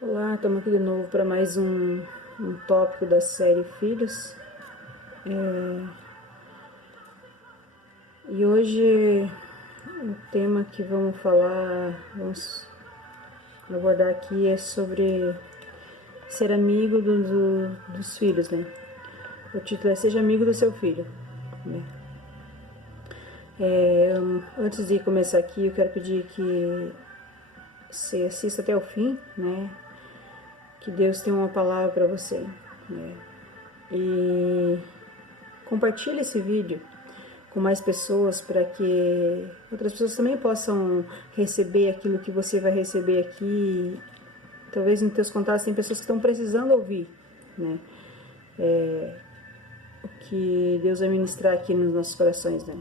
Olá, estamos aqui de novo para mais um tópico da série Filhos. E hoje o tema que vamos abordar aqui é sobre ser amigo dos filhos, né? O título é Seja Amigo do Seu Filho, né? Antes de começar aqui, eu quero pedir que você assista até o fim, né? Que Deus tem uma palavra para você, né? E compartilhe esse vídeo com mais pessoas para que outras pessoas também possam receber aquilo que você vai receber aqui. Talvez nos teus contatos tem pessoas que estão precisando ouvir, né? O que Deus vai ministrar aqui nos nossos corações, né?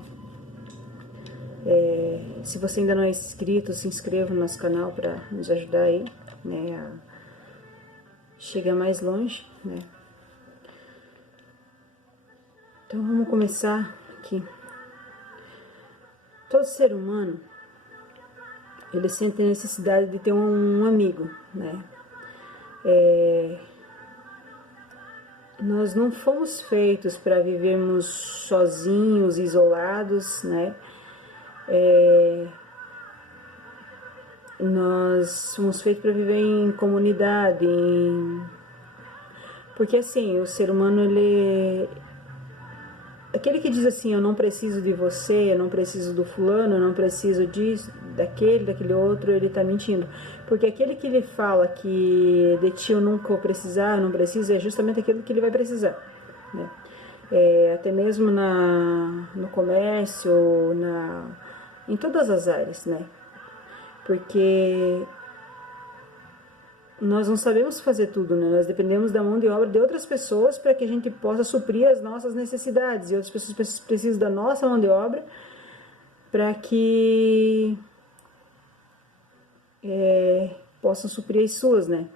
Se você ainda não é inscrito, se inscreva no nosso canal para nos ajudar aí, né? A chegar mais longe, né? Então vamos começar aqui. Todo ser humano, ele sente a necessidade de ter um amigo, né? Nós não fomos feitos para vivermos sozinhos, isolados, né? Nós fomos feitos para viver em comunidade, porque assim, o ser humano, aquele que diz assim, eu não preciso de você, eu não preciso do fulano, eu não preciso disso, daquele outro, ele tá mentindo. Porque aquele que ele fala que de ti eu nunca vou precisar, eu não preciso, é justamente aquilo que ele vai precisar, né? Até mesmo no comércio, em todas as áreas, né? Porque nós não sabemos fazer tudo, né? Nós dependemos da mão de obra de outras pessoas para que a gente possa suprir as nossas necessidades. E outras pessoas precisam da nossa mão de obra para que possam suprir as suas, né?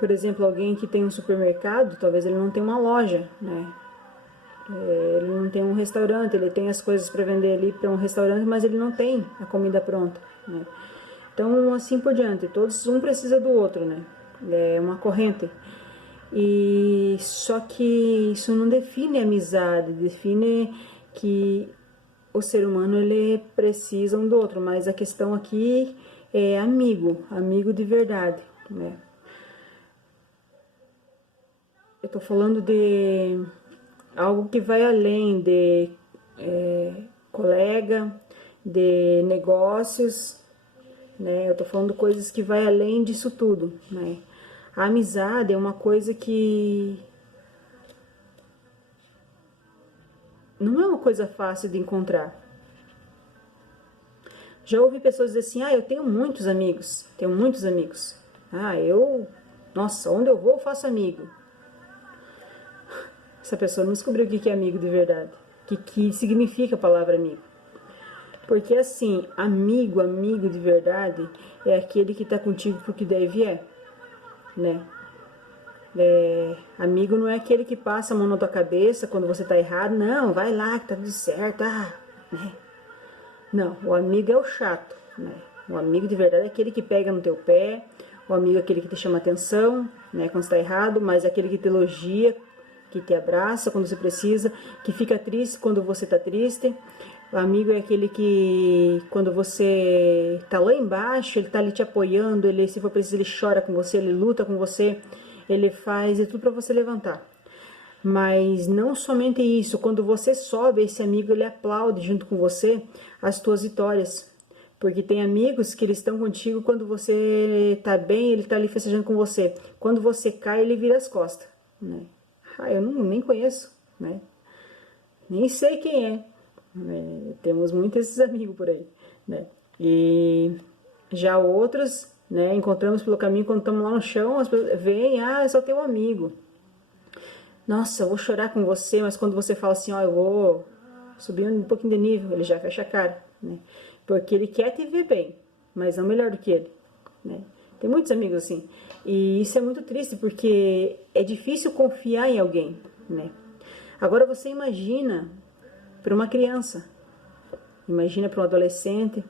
Por exemplo, alguém que tem um supermercado, talvez ele não tenha uma loja, né? Ele não tem um restaurante, ele tem as coisas para vender ali para um restaurante, mas ele não tem a comida pronta, né? Então, assim por diante, todos um precisa do outro, né? É uma corrente. E só que isso não define amizade, define que o ser humano ele precisa um do outro, mas a questão aqui é amigo de verdade, né? Eu tô falando de algo que vai além de colega, de negócios, né? Eu tô falando coisas que vai além disso tudo, né? A amizade é uma coisa que não é uma coisa fácil de encontrar. Já ouvi pessoas dizer assim, eu tenho muitos amigos. Nossa, onde eu vou eu faço amigo. Essa pessoa não descobriu o que é amigo de verdade. O que significa a palavra amigo. Porque assim, amigo de verdade é aquele que tá contigo porque deve né? Amigo não é aquele que passa a mão na tua cabeça quando você tá errado, não, vai lá que tá tudo certo, né? Não, o amigo é o chato, né? O amigo de verdade é aquele que pega no teu pé, o amigo é aquele que te chama atenção, né, quando está errado, mas é aquele que te elogia, que te abraça quando você precisa, que fica triste quando você está triste. O amigo é aquele que, quando você tá lá embaixo, ele tá ali te apoiando, ele, se for preciso, ele chora com você, ele luta com você, ele faz tudo para você levantar. Mas não somente isso, quando você sobe, esse amigo ele aplaude junto com você as tuas vitórias. Porque tem amigos que eles estão contigo quando você tá bem, ele tá ali festejando com você. Quando você cai, ele vira as costas, né? Eu nem conheço, né? Nem sei quem é. Temos muitos desses amigos por aí, né? E já outros, né, encontramos pelo caminho quando estamos lá no chão, as pessoas vêm, é só teu amigo. Nossa, eu vou chorar com você, mas quando você fala assim, eu vou subir um pouquinho de nível, ele já fecha a cara, né? Porque ele quer te ver bem, mas não melhor do que ele, né? Tem muitos amigos assim. E isso é muito triste, porque é difícil confiar em alguém, né? Agora você imagina para uma criança, imagina para um adolescente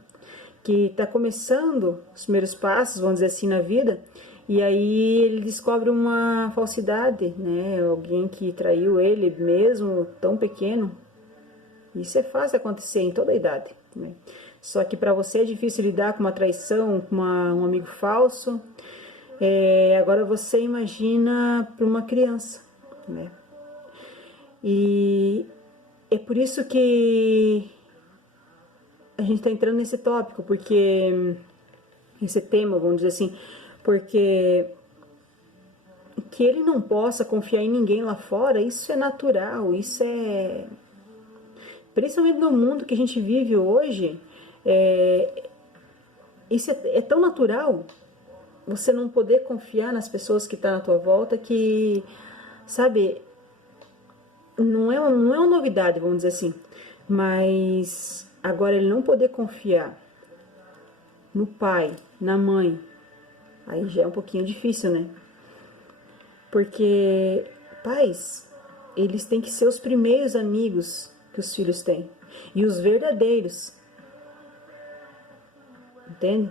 que está começando os primeiros passos, vamos dizer assim, na vida, e aí ele descobre uma falsidade, né? Alguém que traiu ele mesmo, tão pequeno. Isso é fácil acontecer em toda a idade, né? Só que para você é difícil lidar com uma traição, com um amigo falso. Agora você imagina para uma criança, né? E é por isso que a gente está entrando nesse tópico, porque esse tema, vamos dizer assim, porque que ele não possa confiar em ninguém lá fora, isso é natural, isso é... Principalmente no mundo que a gente vive hoje, isso é tão natural, você não poder confiar nas pessoas que estão na tua volta, que, sabe, não é uma novidade, vamos dizer assim, mas agora ele não poder confiar no pai, na mãe, aí já é um pouquinho difícil, né? Porque pais, eles têm que ser os primeiros amigos que os filhos têm, e os verdadeiros, entende?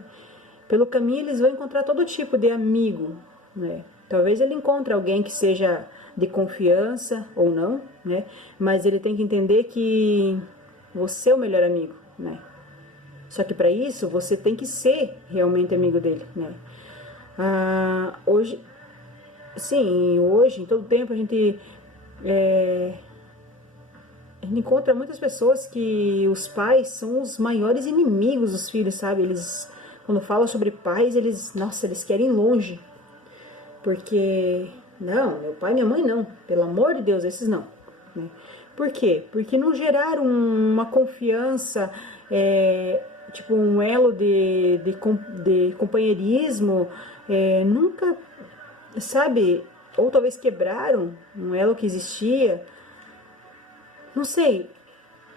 Pelo caminho eles vão encontrar todo tipo de amigo, né? Talvez ele encontre alguém que seja de confiança ou não, né? Mas ele tem que entender que você é o melhor amigo, né? Só que para isso você tem que ser realmente amigo dele, né? Hoje, sim, hoje, em todo tempo a gente encontra muitas pessoas que os pais são os maiores inimigos dos filhos, sabe? Eles, quando falam sobre pais, nossa, eles querem ir longe. Porque, não, meu pai e minha mãe não, pelo amor de Deus, esses não, né? Por quê? Porque não geraram uma confiança, tipo um elo de companheirismo, nunca, sabe, ou talvez quebraram um elo que existia, não sei,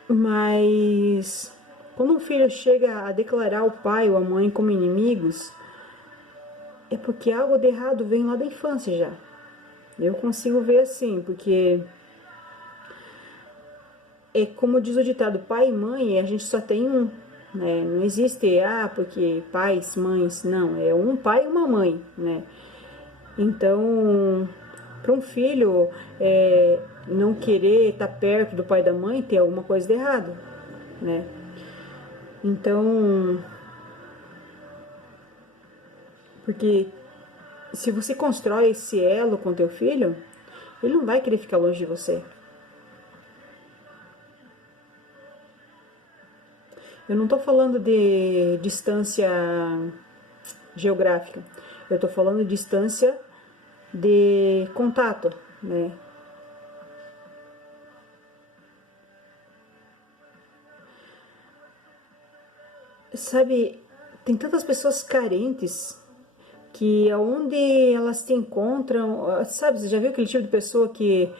mas quando um filho chega a declarar o pai ou a mãe como inimigos, é porque algo de errado vem lá da infância já. Eu consigo ver assim, porque é como diz o ditado, pai e mãe, a gente só tem um, né? Não existe, porque pais, mães, não, é um pai e uma mãe, né? Então, para um filho não querer estar perto do pai e da mãe, tem alguma coisa de errado, né? Então, porque se você constrói esse elo com teu filho, ele não vai querer ficar longe de você. Eu não estou falando de distância geográfica, eu estou falando de distância de contato, né? Sabe, tem tantas pessoas carentes que aonde elas te encontram, sabe, você já viu aquele tipo de pessoa que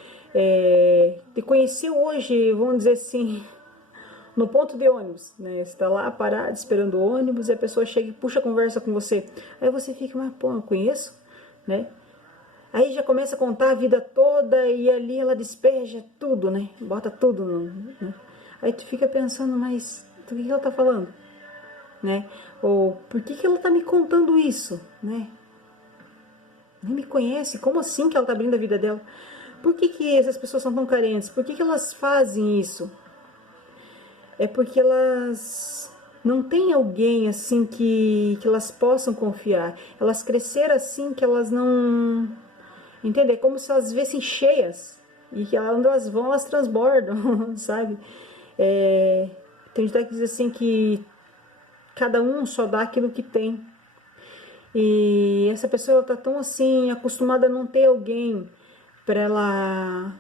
te conheceu hoje, vamos dizer assim, no ponto de ônibus, né? Você tá lá parado esperando o ônibus e a pessoa chega e puxa a conversa com você. Aí você fica, mas pô, eu conheço, né? Aí já começa a contar a vida toda e ali ela despeja tudo, né? Bota tudo, né? Aí tu fica pensando, mas do que ela tá falando, né? Ou por que ela tá me contando isso, né? Nem me conhece, como assim que ela tá abrindo a vida dela? Por que essas pessoas são tão carentes? Por que elas fazem isso? É porque elas não têm alguém assim que elas possam confiar. Elas cresceram assim que elas não... Entende? É como se elas vivessem cheias. E que onde elas vão, elas transbordam, sabe? Tem gente que diz assim que cada um só dá aquilo que tem. E essa pessoa está tão assim, acostumada a não ter alguém para ela...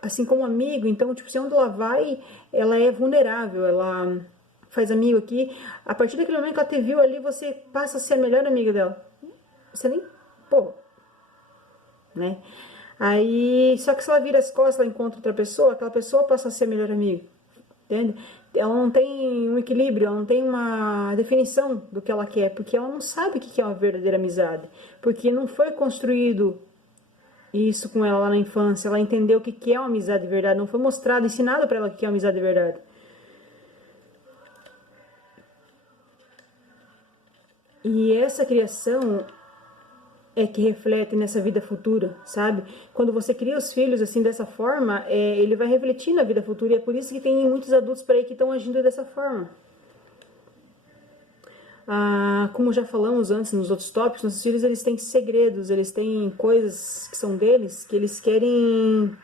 Assim como amigo, então, tipo, se onde ela vai, ela é vulnerável, ela faz amigo aqui. A partir daquele momento que ela te viu ali, você passa a ser a melhor amiga dela. Você nem... Pô, né? Aí, só que se ela vira as costas, ela encontra outra pessoa, aquela pessoa passa a ser a melhor amiga. Entende? Ela não tem um equilíbrio, ela não tem uma definição do que ela quer, porque ela não sabe o que é uma verdadeira amizade. Porque não foi construído isso com ela lá na infância, ela entendeu o que é uma amizade de verdade, não foi mostrado, ensinado para ela o que é uma amizade de verdade. E essa criação é que reflete nessa vida futura, sabe? Quando você cria os filhos assim dessa forma, ele vai refletir na vida futura, e é por isso que tem muitos adultos por aí que estão agindo dessa forma. Como já falamos antes nos outros tópicos, nossos filhos eles têm segredos, eles têm coisas que são deles, que eles querem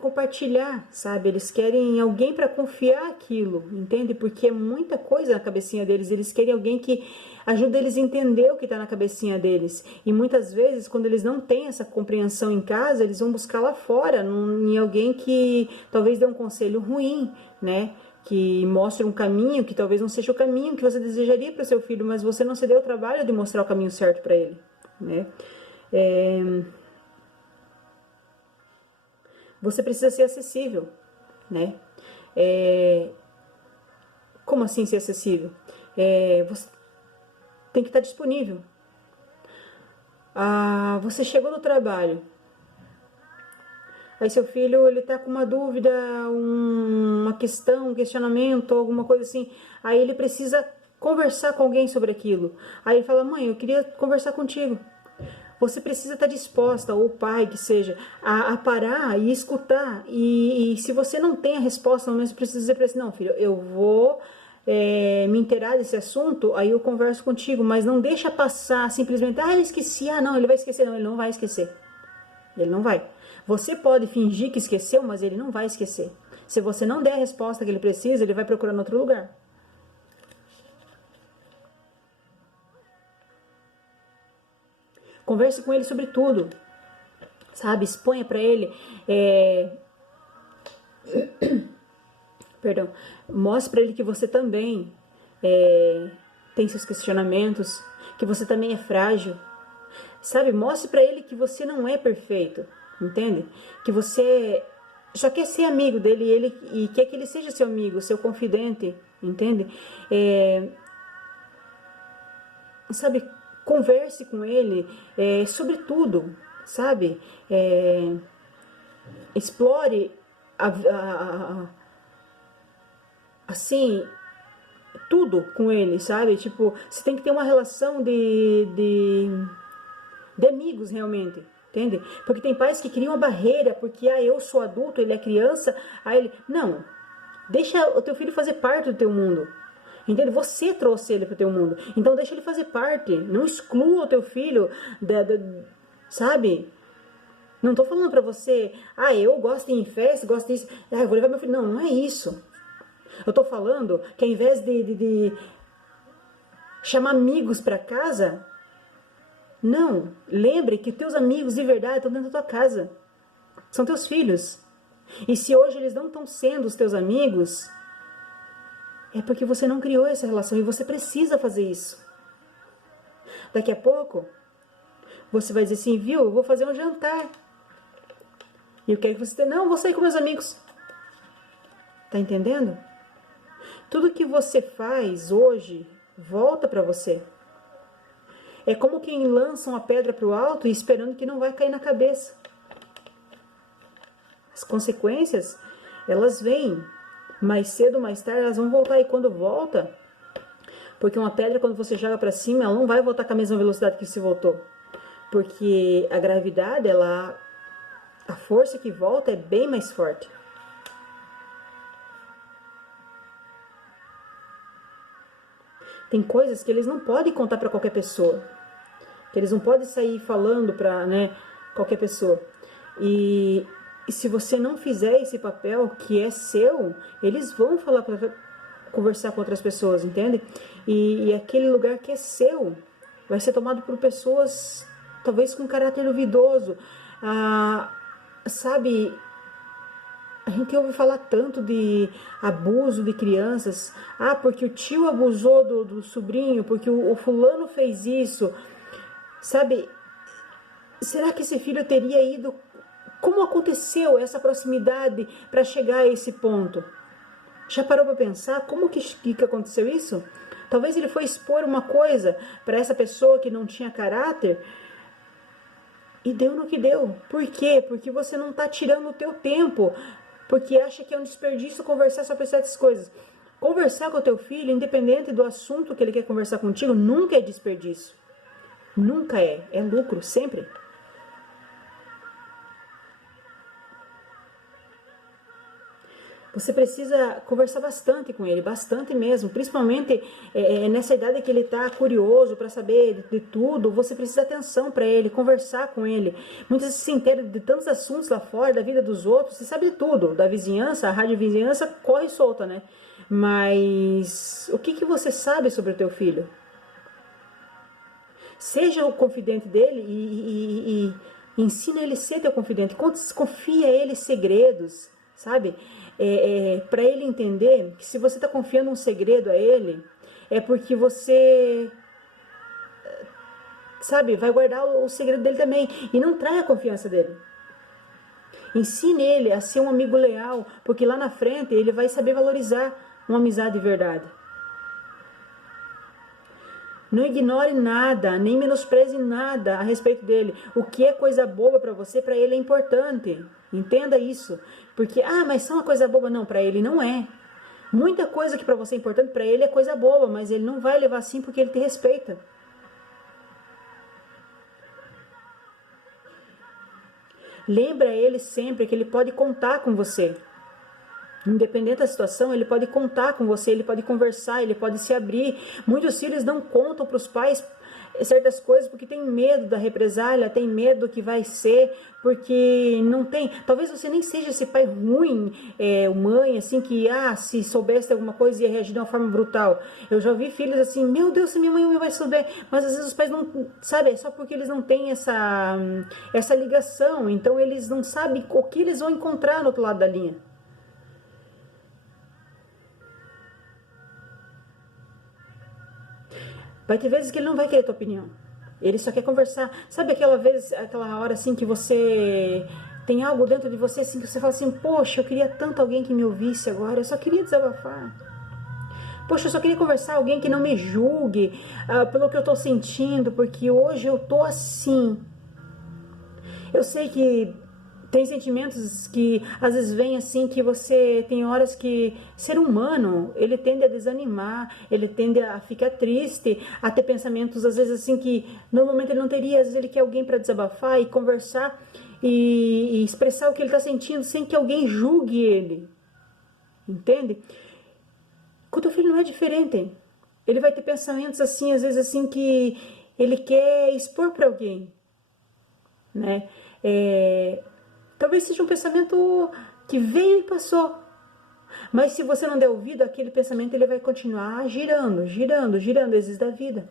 compartilhar, sabe? Eles querem alguém para confiar aquilo, entende? Porque é muita coisa na cabecinha deles, eles querem alguém que ajude eles a entender o que está na cabecinha deles. E muitas vezes, quando eles não têm essa compreensão em casa, eles vão buscar lá fora, em alguém que talvez dê um conselho ruim, né? Que mostre um caminho que talvez não seja o caminho que você desejaria para seu filho, mas você não se deu o trabalho de mostrar o caminho certo para ele, né? Você precisa ser acessível, né? Como assim ser acessível? Você tem que estar disponível. Você chegou no trabalho, aí seu filho ele tá com uma dúvida, uma questão, um questionamento, alguma coisa assim, aí ele precisa conversar com alguém sobre aquilo. Aí ele fala: mãe, eu queria conversar contigo. Você precisa estar disposta, ou o pai que seja, a parar e escutar. E se você não tem a resposta, no menos precisa dizer para ele: não, filho, eu vou me inteirar desse assunto, aí eu converso contigo, mas não deixa passar simplesmente: eu esqueci, não, ele vai esquecer. Não, ele não vai esquecer. Ele não vai. Você pode fingir que esqueceu, mas ele não vai esquecer. Se você não der a resposta que ele precisa, ele vai procurar em outro lugar. Converse com ele sobre tudo, sabe? Exponha para ele, perdão, mostre para ele que você também tem seus questionamentos, que você também é frágil, sabe? Mostre para ele que você não é perfeito, entende? Que você só quer ser amigo dele e quer que ele seja seu amigo, seu confidente, entende? Sabe? Converse com ele sobre tudo, sabe? Explore assim, tudo com ele, sabe? Tipo, você tem que ter uma relação de amigos realmente, entende? Porque tem pais que criam uma barreira, porque eu sou adulto, ele é criança, aí ele... Não, deixa o teu filho fazer parte do teu mundo. Entende? Você trouxe ele para o teu mundo. Então deixa ele fazer parte. Não exclua o teu filho, sabe? Não estou falando para você, eu gosto de ir em festa, gosto disso, eu vou levar meu filho. Não, não é isso. Eu estou falando que ao invés de chamar amigos para casa, não. Lembre que teus amigos de verdade estão dentro da tua casa. São teus filhos. E se hoje eles não estão sendo os teus amigos... é porque você não criou essa relação e você precisa fazer isso. Daqui a pouco, você vai dizer assim: viu, eu vou fazer um jantar. E eu quero que você... Não, eu vou sair com meus amigos. Tá entendendo? Tudo que você faz hoje, volta para você. É como quem lança uma pedra para o alto e esperando que não vai cair na cabeça. As consequências, elas vêm. Mais cedo ou mais tarde elas vão voltar, e quando volta, porque uma pedra quando você joga para cima, ela não vai voltar com a mesma velocidade que se voltou, porque a gravidade, a força que volta é bem mais forte. Tem coisas que eles não podem contar para qualquer pessoa, que eles não podem sair falando para qualquer pessoa. E se você não fizer esse papel que é seu, eles vão falar para conversar com outras pessoas, entende? E aquele lugar que é seu vai ser tomado por pessoas talvez com caráter duvidoso. Sabe, a gente ouve falar tanto de abuso de crianças. Porque o tio abusou do sobrinho, porque o fulano fez isso. Sabe, será que esse filho teria ido... Como aconteceu essa proximidade para chegar a esse ponto? Já parou para pensar como que aconteceu isso? Talvez ele foi expor uma coisa para essa pessoa que não tinha caráter e deu no que deu. Por quê? Porque você não está tirando o teu tempo, porque acha que é um desperdício conversar sobre essas coisas. Conversar com o teu filho, independente do assunto que ele quer conversar contigo, nunca é desperdício. Nunca é. É lucro, sempre. Você precisa conversar bastante com ele, bastante mesmo, principalmente nessa idade que ele está curioso para saber de tudo. Você precisa de atenção para ele, conversar com ele. Muitas vezes se entera de tantos assuntos lá fora, da vida dos outros, você sabe de tudo, da vizinhança, a rádio vizinhança corre solta, né? Mas o que você sabe sobre o teu filho? Seja o confidente dele e ensina ele a ser teu confidente. Confia a ele segredos, sabe? Para ele entender que se você está confiando um segredo a ele, é porque você, sabe, vai guardar o segredo dele também. E não trai a confiança dele. Ensine ele a ser um amigo leal, porque lá na frente ele vai saber valorizar uma amizade de verdade. Não ignore nada, nem menospreze nada a respeito dele. O que é coisa boba para você, para ele é importante. Entenda isso. Porque, mas só uma coisa boba. Não, para ele não é. Muita coisa que para você é importante, para ele é coisa boba, mas ele não vai levar assim porque ele te respeita. Lembra ele sempre que ele pode contar com você. Independente da situação, ele pode contar com você, ele pode conversar, ele pode se abrir. Muitos filhos não contam para os pais certas coisas porque tem medo da represália, tem medo do que vai ser, porque não tem. Talvez você nem seja esse pai ruim, mãe, assim, que se soubesse alguma coisa ia reagir de uma forma brutal. Eu já ouvi filhos assim, meu Deus, se minha mãe vai souber, mas às vezes os pais não, sabe, é só porque eles não têm essa ligação, então eles não sabem o que eles vão encontrar no outro lado da linha. Vai ter vezes que ele não vai querer tua opinião. Ele só quer conversar. Sabe aquela hora assim que você tem algo dentro de você assim que você fala assim, poxa, eu queria tanto alguém que me ouvisse agora, eu só queria desabafar. Poxa, eu só queria conversar, alguém que não me julgue pelo que eu tô sentindo, porque hoje eu tô assim. Eu sei que tem sentimentos que às vezes vem assim, que você tem horas que ser humano, ele tende a desanimar, ele tende a ficar triste, a ter pensamentos às vezes assim que normalmente ele não teria, às vezes ele quer alguém para desabafar e conversar e expressar o que ele está sentindo sem que alguém julgue ele, entende? Com o teu filho não é diferente, ele vai ter pensamentos assim, às vezes assim que ele quer expor para alguém, né? Talvez seja um pensamento que veio e passou. Mas se você não der ouvido àquele pensamento, ele vai continuar girando, girando, girando, existe da vida.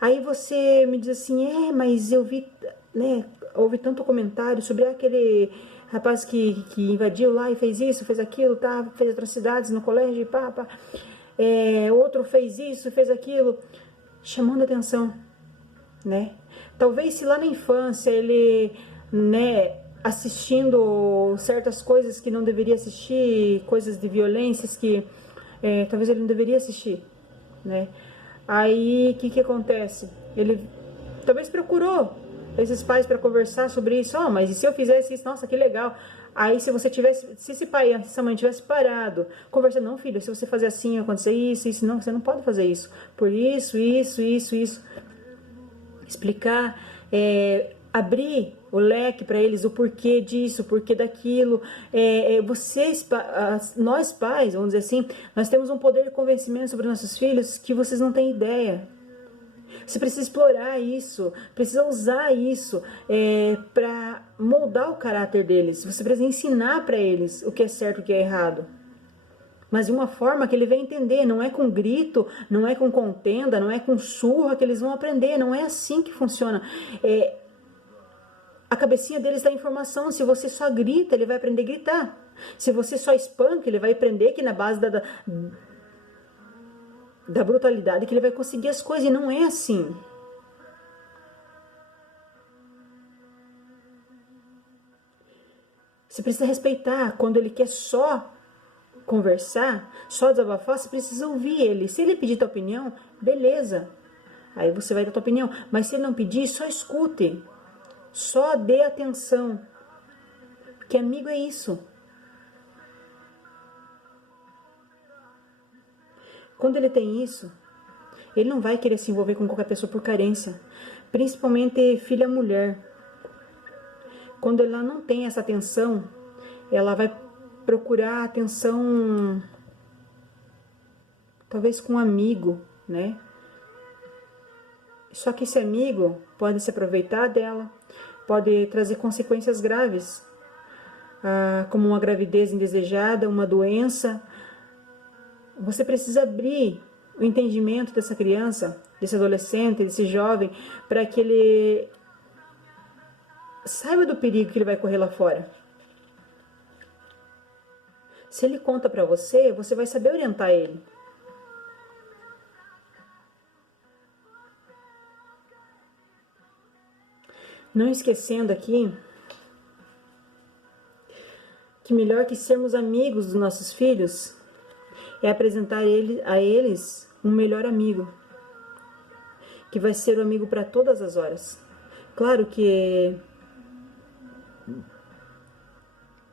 Aí você me diz assim, mas eu vi, né, houve tanto comentário sobre aquele rapaz que invadiu lá e fez isso, fez aquilo, fez atrocidades no colégio, outro fez isso, fez aquilo, chamando atenção, né? Talvez se lá na infância ele, né, assistindo certas coisas que não deveria assistir, coisas de violências que talvez ele não deveria assistir, né? Aí, o que acontece? Ele talvez procurou esses pais para conversar sobre isso. Mas e se eu fizesse isso? Nossa, que legal. Aí, se esse pai, essa mãe tivesse parado, conversando, não, filho, se você fazer assim, acontecer isso, não, você não pode fazer isso. Por isso. Explicar, abrir o leque para eles, o porquê disso, o porquê daquilo. Nós pais, vamos dizer assim, nós temos um poder de convencimento sobre nossos filhos que vocês não têm ideia. Você precisa explorar isso, precisa usar isso para moldar o caráter deles. Você precisa ensinar para eles o que é certo e o que é errado. Mas de uma forma que ele vai entender, não é com grito, não é com contenda, não é com surra que eles vão aprender, não é assim que funciona. A cabecinha deles dá informação, se você só grita, ele vai aprender a gritar. Se você só espanca, ele vai aprender que na base da brutalidade que ele vai conseguir as coisas, e não é assim. Você precisa respeitar, quando ele quer só conversar, só desabafar, você precisa ouvir ele. Se ele pedir tua opinião, beleza, aí você vai dar tua opinião, mas se ele não pedir, só escute. Só dê atenção, porque amigo é isso. Quando ele tem isso, ele não vai querer se envolver com qualquer pessoa por carência, principalmente filha mulher. Quando ela não tem essa atenção, ela vai procurar atenção, talvez com um amigo, né? Só que esse amigo pode se aproveitar dela, pode trazer consequências graves, como uma gravidez indesejada, uma doença. Você precisa abrir o entendimento dessa criança, desse adolescente, desse jovem, para que ele saiba do perigo que ele vai correr lá fora. Se ele conta para você, você vai saber orientar ele. Não esquecendo aqui que melhor que sermos amigos dos nossos filhos é apresentar a eles um melhor amigo, que vai ser o amigo para todas as horas. Claro que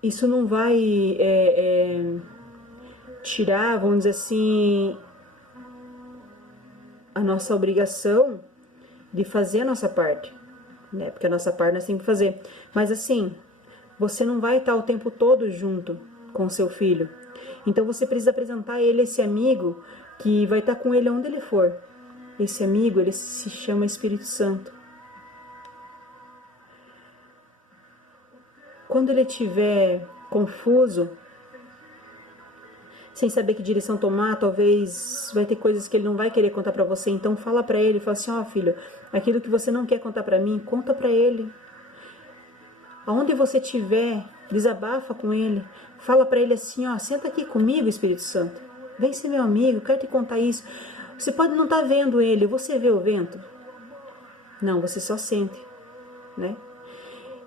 isso não vai tirar, vamos dizer assim, a nossa obrigação de fazer a nossa parte, né? Porque a nossa parte nós temos que fazer. Mas assim, você não vai estar o tempo todo junto com o seu filho. Então você precisa apresentar a ele esse amigo que vai estar com ele onde ele for. Esse amigo, ele se chama Espírito Santo. Quando ele estiver confuso, sem saber que direção tomar, talvez vai ter coisas que ele não vai querer contar para você. Então fala para ele, fala assim, ó filho, aquilo que você não quer contar para mim, conta para ele. Aonde você estiver, desabafa com ele. Fala para ele assim, ó, senta aqui comigo, Espírito Santo. Vem ser meu amigo, quero te contar isso. Você pode não estar vendo ele, você vê o vento? Não, você só sente, né?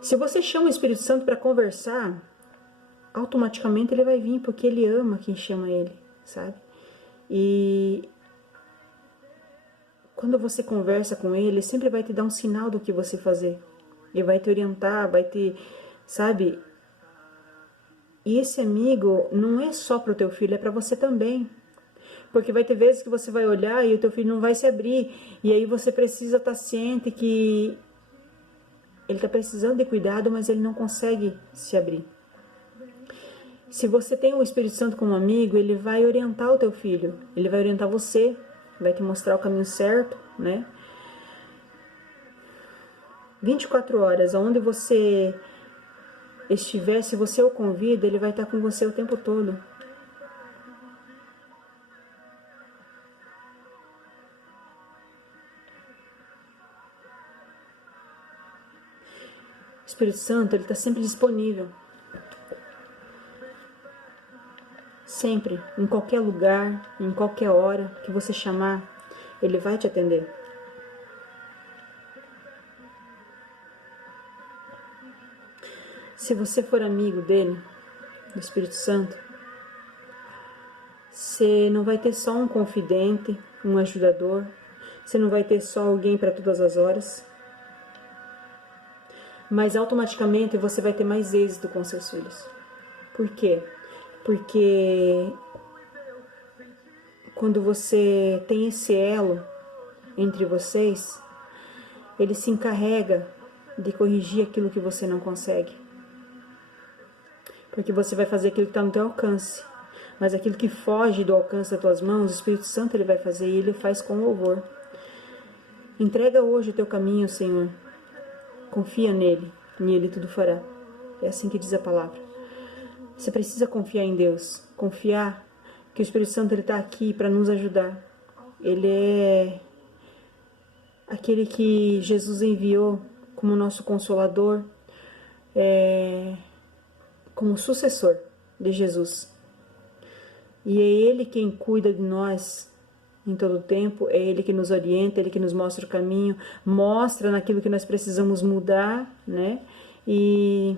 Se você chama o Espírito Santo para conversar, automaticamente ele vai vir, porque ele ama quem chama ele, sabe? E quando você conversa com ele, ele sempre vai te dar um sinal do que você fazer. Ele vai te orientar, vai te, sabe? E esse amigo não é só para o teu filho, é para você também. Porque vai ter vezes que você vai olhar e o teu filho não vai se abrir. E aí você precisa estar ciente que ele está precisando de cuidado, mas ele não consegue se abrir. Se você tem o Espírito Santo como amigo, ele vai orientar o teu filho. Ele vai orientar você, vai te mostrar o caminho certo, né? 24 horas, onde você estiver, se você o convida, ele vai estar com você o tempo todo. O Espírito Santo, ele está sempre disponível. Sempre, em qualquer lugar, em qualquer hora que você chamar, ele vai te atender. Se você for amigo dele, do Espírito Santo, você não vai ter só um confidente, um ajudador, você não vai ter só alguém para todas as horas, mas automaticamente você vai ter mais êxito com seus filhos. Por quê? Porque quando você tem esse elo entre vocês, ele se encarrega de corrigir aquilo que você não consegue. Porque você vai fazer aquilo que está no teu alcance. Mas aquilo que foge do alcance das tuas mãos, o Espírito Santo ele vai fazer e ele faz com louvor. Entrega hoje o teu caminho, Senhor. Confia nele, e ele tudo fará. É assim que diz a palavra. Você precisa confiar em Deus. Confiar que o Espírito Santo está aqui para nos ajudar. Ele é aquele que Jesus enviou como nosso consolador, como sucessor de Jesus. E é Ele quem cuida de nós em todo o tempo, é Ele que nos orienta, Ele que nos mostra o caminho, mostra naquilo que nós precisamos mudar, né? E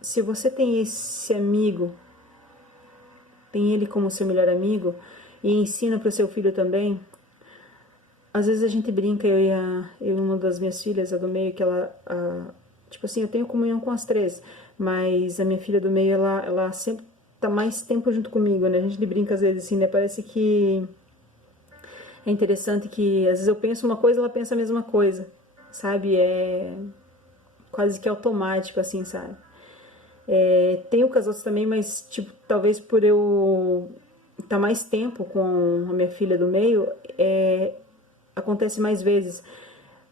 se você tem esse amigo, tem ele como seu melhor amigo, e ensina para o seu filho também. Às vezes a gente brinca, eu e uma das minhas filhas, a do meio, que ela, tipo assim, eu tenho comunhão com as três, mas a minha filha do meio, ela sempre tá mais tempo junto comigo, né? A gente brinca às vezes assim, né? Parece que É interessante que às vezes eu penso uma coisa, ela pensa a mesma coisa, sabe? É quase que automático, assim, sabe? Tenho com as outras também, mas, tipo, talvez por eu estar mais tempo com a minha filha do meio, acontece mais vezes.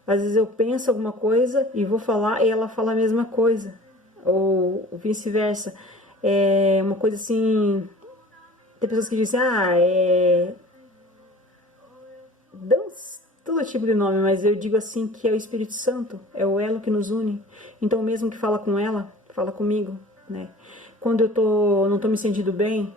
Às vezes eu penso alguma coisa e vou falar e ela fala a mesma coisa, ou vice-versa. É uma coisa assim. Tem pessoas que dizem, dão todo tipo de nome, mas eu digo assim que é o Espírito Santo, é o elo que nos une. Então, o mesmo que fala com ela, fala comigo, né? Quando eu não tô me sentindo bem,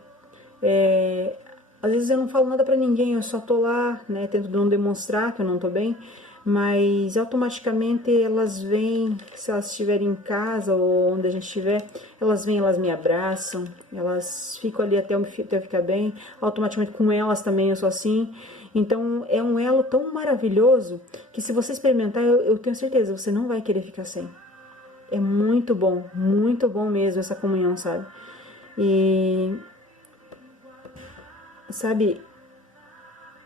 às vezes eu não falo nada pra ninguém, eu só tô lá, né? Tento não demonstrar que eu não tô bem, mas automaticamente elas vêm, se elas estiverem em casa ou onde a gente estiver, elas vêm, elas me abraçam, elas ficam ali até eu ficar bem, automaticamente com elas também eu sou assim. Então é um elo tão maravilhoso que se você experimentar, eu tenho certeza, você não vai querer ficar sem. É muito bom mesmo essa comunhão, sabe? E, sabe,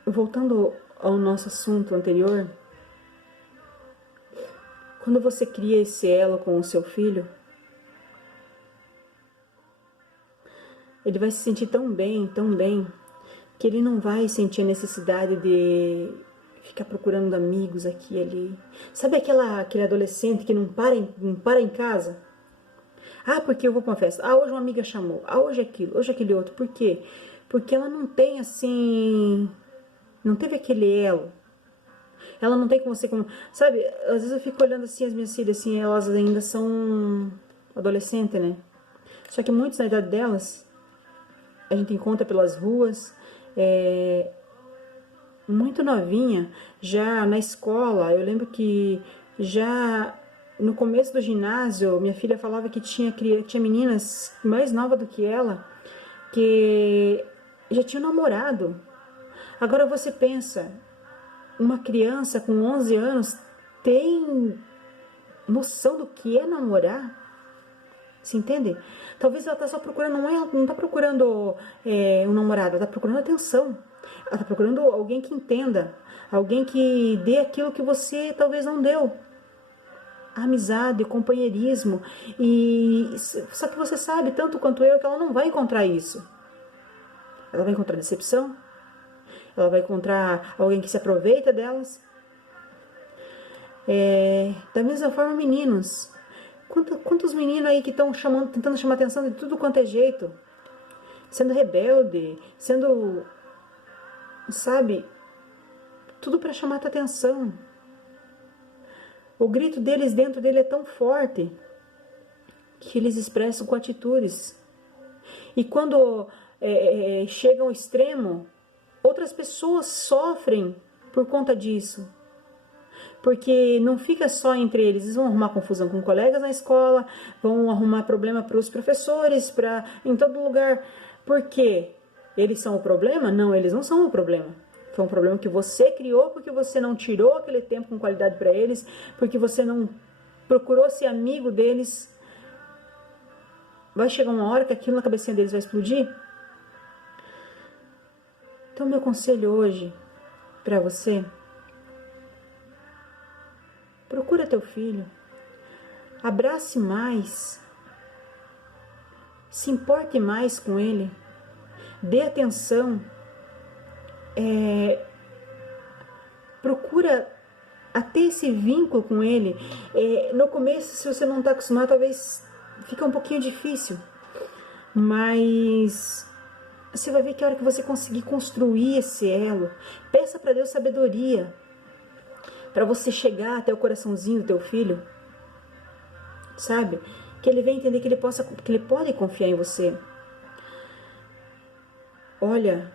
voltando ao nosso assunto anterior, quando você cria esse elo com o seu filho, ele vai se sentir tão bem, que ele não vai sentir a necessidade de ficar procurando amigos aqui e ali. Sabe aquele adolescente que não para em casa? Ah, porque eu vou pra uma festa. Ah, hoje uma amiga chamou. Ah, hoje aquilo, hoje aquele outro. Por quê? Porque ela não tem assim. Não teve aquele elo. Ela não tem com você como. Sabe, às vezes eu fico olhando assim as minhas filhas, assim, elas ainda são adolescentes, né? Só que muitos na idade delas, a gente encontra pelas ruas, muito novinha, já na escola. Eu lembro que já no começo do ginásio, minha filha falava que tinha meninas mais novas do que ela, que já tinham namorado. Agora você pensa, uma criança com 11 anos tem noção do que é namorar? Se entende? Talvez ela tá só procurando, não tá procurando um namorado, ela tá procurando atenção. Ela tá procurando alguém que entenda, alguém que dê aquilo que você talvez não deu. Amizade, companheirismo. Só que você sabe, tanto quanto eu, que ela não vai encontrar isso. Ela vai encontrar decepção, ela vai encontrar alguém que se aproveita delas. Da mesma forma, meninos. Quantos meninos aí que estão tentando chamar atenção de tudo quanto é jeito? Sendo rebelde, sendo, sabe, tudo para chamar tua atenção. O grito deles dentro dele é tão forte que eles expressam com atitudes. E quando chegam ao extremo, outras pessoas sofrem por conta disso. Porque não fica só entre eles, eles vão arrumar confusão com colegas na escola, vão arrumar problema para os professores, em todo lugar. Por quê? Eles são o problema? Não, eles não são o problema. Foi um problema que você criou porque você não tirou aquele tempo com qualidade para eles, porque você não procurou ser amigo deles. Vai chegar uma hora que aquilo na cabecinha deles vai explodir. Então, meu conselho hoje para você: procura teu filho, abrace mais, se importe mais com ele, dê atenção, procura a ter esse vínculo com ele. No começo, se você não está acostumado, talvez fica um pouquinho difícil, mas você vai ver que a hora que você conseguir construir esse elo, peça para Deus sabedoria, para você chegar até o coraçãozinho do teu filho, sabe? Que ele venha entender que ele pode confiar em você. Olha,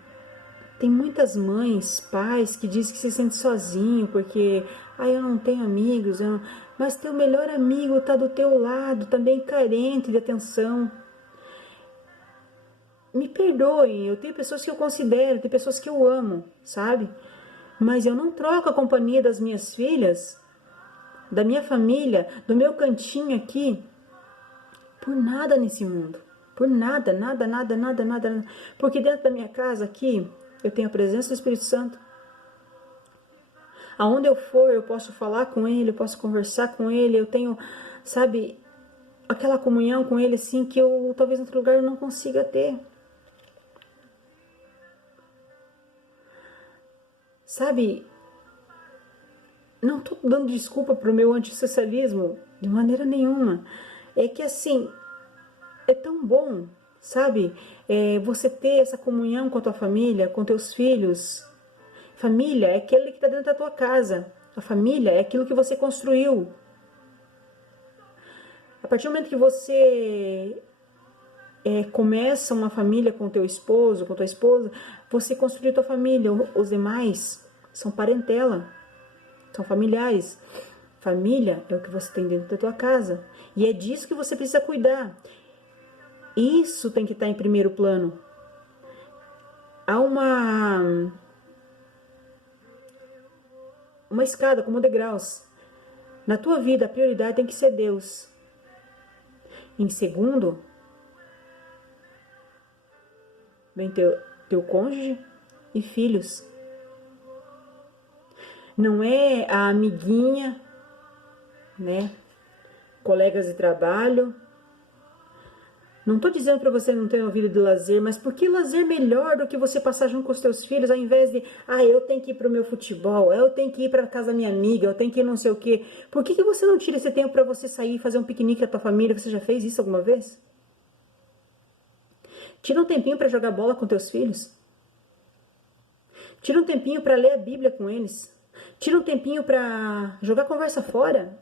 tem muitas mães, pais que dizem que se sente sozinho porque eu não tenho amigos, mas teu melhor amigo está do teu lado, também carente de atenção. Me perdoem, eu tenho pessoas que eu considero, tem pessoas que eu amo, sabe? Mas eu não troco a companhia das minhas filhas, da minha família, do meu cantinho aqui, por nada nesse mundo. Por nada, nada, nada, nada, nada. Porque dentro da minha casa aqui, eu tenho a presença do Espírito Santo. Aonde eu for, eu posso falar com ele, eu posso conversar com ele, eu tenho, sabe, aquela comunhão com ele assim que eu talvez em outro lugar eu não consiga ter. Sabe, não tô dando desculpa pro meu antissocialismo de maneira nenhuma. É que assim, é tão bom, sabe, você ter essa comunhão com a tua família, com teus filhos. Família é aquele que está dentro da tua casa. A família é aquilo que você construiu. A partir do momento que você começa uma família com teu esposo, com tua esposa, você construiu tua família. Os demais são parentela, são familiares. Família é o que você tem dentro da tua casa. E é disso que você precisa cuidar. Isso tem que estar em primeiro plano. Há uma escada como degraus. Na tua vida, a prioridade tem que ser Deus. Em segundo, vem teu cônjuge e filhos. Não é a amiguinha, né? Colegas de trabalho. Não estou dizendo para você não ter uma vida de lazer, mas por que lazer melhor do que você passar junto com os teus filhos, ao invés de, eu tenho que ir para o meu futebol, eu tenho que ir para casa da minha amiga, eu tenho que ir não sei o quê. Por que você não tira esse tempo para você sair e fazer um piquenique com a tua família? Você já fez isso alguma vez? Tira um tempinho para jogar bola com teus filhos. Tira um tempinho para ler a Bíblia com eles. Tira um tempinho para jogar conversa fora.